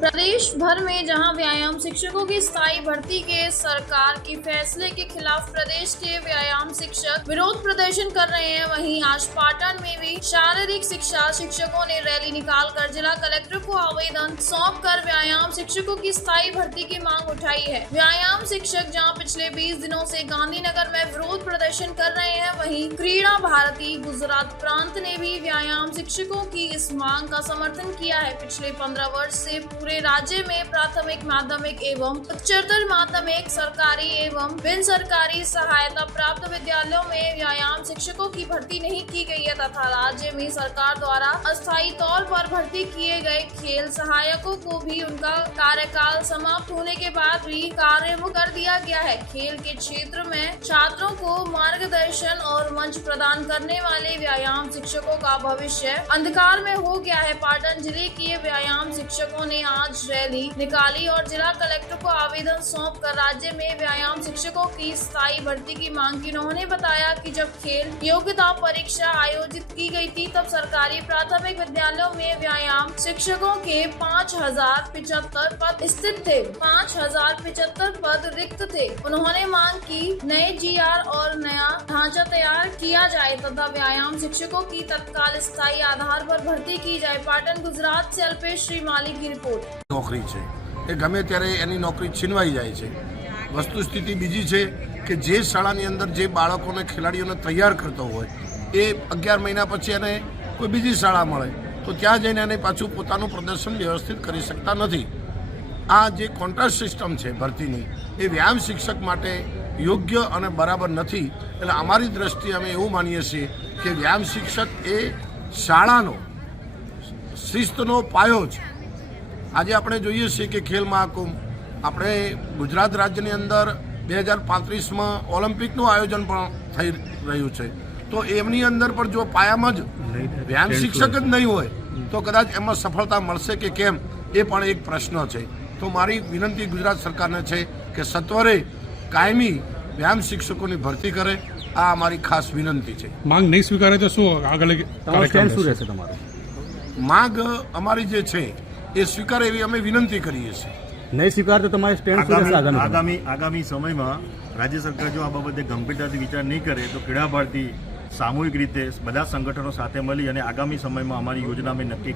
प्रदेश भर में जहां व्यायाम शिक्षकों की स्थायी भर्ती के सरकार के फैसले के खिलाफ प्रदेश के व्यायाम शिक्षक विरोध प्रदर्शन कर रहे हैं, वहीं आज पाटन में भी शारीरिक शिक्षा शिक्षकों ने रैली निकालकर जिला कलेक्टर को आवेदन सौंपकर व्यायाम शिक्षकों की स्थायी भर्ती की मांग उठाई है। व्यायाम शिक्षक जहां पिछले 20 दिनों से गांधीनगर में विरोध प्रदर्शन कर रहे हैं, वहीं क्रीड़ा भारती गुजरात प्रांत ने भी व्यायाम शिक्षकों की इस मांग का समर्थन किया है। पिछले 15 वर्ष से पूरे राज्य में प्राथमिक, माध्यमिक एवं उच्चतर माध्यमिक, सरकारी एवं बिन सरकारी सहायता प्राप्त विद्यालयों में व्यायाम शिक्षकों की भर्ती नहीं की गई है तथा राज्य में सरकार द्वारा अस्थायी तौर पर भर्ती किए गए खेल सहायकों को भी उनका कार्यकाल समाप्त होने के बाद भी कार्यमुक्त कर दिया गया है। खेल के क्षेत्र में छात्रों को मार्गदर्शन और मंच प्रदान करने वाले व्यायाम शिक्षकों का भविष्य अंधकार में हो गया है। पाटन जिले के व्यायाम शिक्षकों ने आज रैली निकाली और जिला कलेक्टर को आवेदन सौंपकर राज्य में व्यायाम शिक्षकों की स्थायी भर्ती की मांग की। उन्होंने बताया कि जब खेल योग्यता परीक्षा आयोजित की गई थी तब सरकारी प्राथमिक विद्यालयों में व्यायाम शिक्षकों के 5075 पद स्थित थे, 5075 पद रिक्त थे। उन्होंने मांग की नए जीआर और नया ढांचा तैयार किया जाए तथा व्यायाम शिक्षकों की तत्काल स्थायी आधार पर भर्ती की जाए। पाटन गुजरात से अल्पेश श्रीमाली की रिपोर्ट। नौकरी है એ ગમે ત્યારે એની નોકરી છીનવાઈ જાય છે। વસ્તુસ્થિતિ બીજી છે કે જે શાળાની અંદર જે બાળકોને ખેલાડીઓને તૈયાર કરતો હોય એ 11 મહિના પછી એને કોઈ બીજી શાળા મળે તો ત્યાં જઈને એને પાછું પોતાનું પ્રદર્શન વ્યવસ્થિત કરી શકતા નથી। આ જે કોન્ટ્રાક્ટ સિસ્ટમ છે ભરતીની એ વ્યાયામ શિક્ષક માટે યોગ્ય અને બરાબર નથી। એટલે અમારી દ્રષ્ટિએ અમે એવું માનીએ છીએ કે વ્યાયામ શિક્ષક એ શાળાનો શિસ્તનો પાયો છે। આજે આપણે જોઈએ છીએ કે ખેલ મહાકુંભ આપણે ગુજરાત રાજ્યની અંદર 2035માં ઓલિમ્પિકનું આયોજન પણ થઈ રહ્યું છે, તો એમની અંદર પણ જો પાયામાં જ વ્યાયામ શિક્ષક જ નહીં હોય તો કદાચ એમાં સફળતા મળશે કે કેમ એ પણ એક પ્રશ્ન છે। તો મારી વિનંતી ગુજરાત સરકારને છે કે સત્વરે કાયમી વ્યાયામ શિક્ષકોની ભરતી કરે, આ અમારી ખાસ વિનંતી છે। માંગ નહીં સ્વીકારે તો શું આગળ કાર્યક્રમ શું રહેશે તમારો? માંગ અમારી જે છે એ સ્વીકારે એવી અમે વિનંતી કરીએ છીએ। નહીં સ્વીકાર તો તમારે સ્ટેન્ડ શું રહેશે? આગામી સમયમાં રાજ્ય સરકાર જો આ બાબતે ગંભીરતાથી વિચાર નહીં કરે તો ક્રીડા ભારતી સામૂહિક રીતે બધા સંગઠનો સાથે મળી અને આગામી સમયમાં અમારી યોજના અમે નક્કી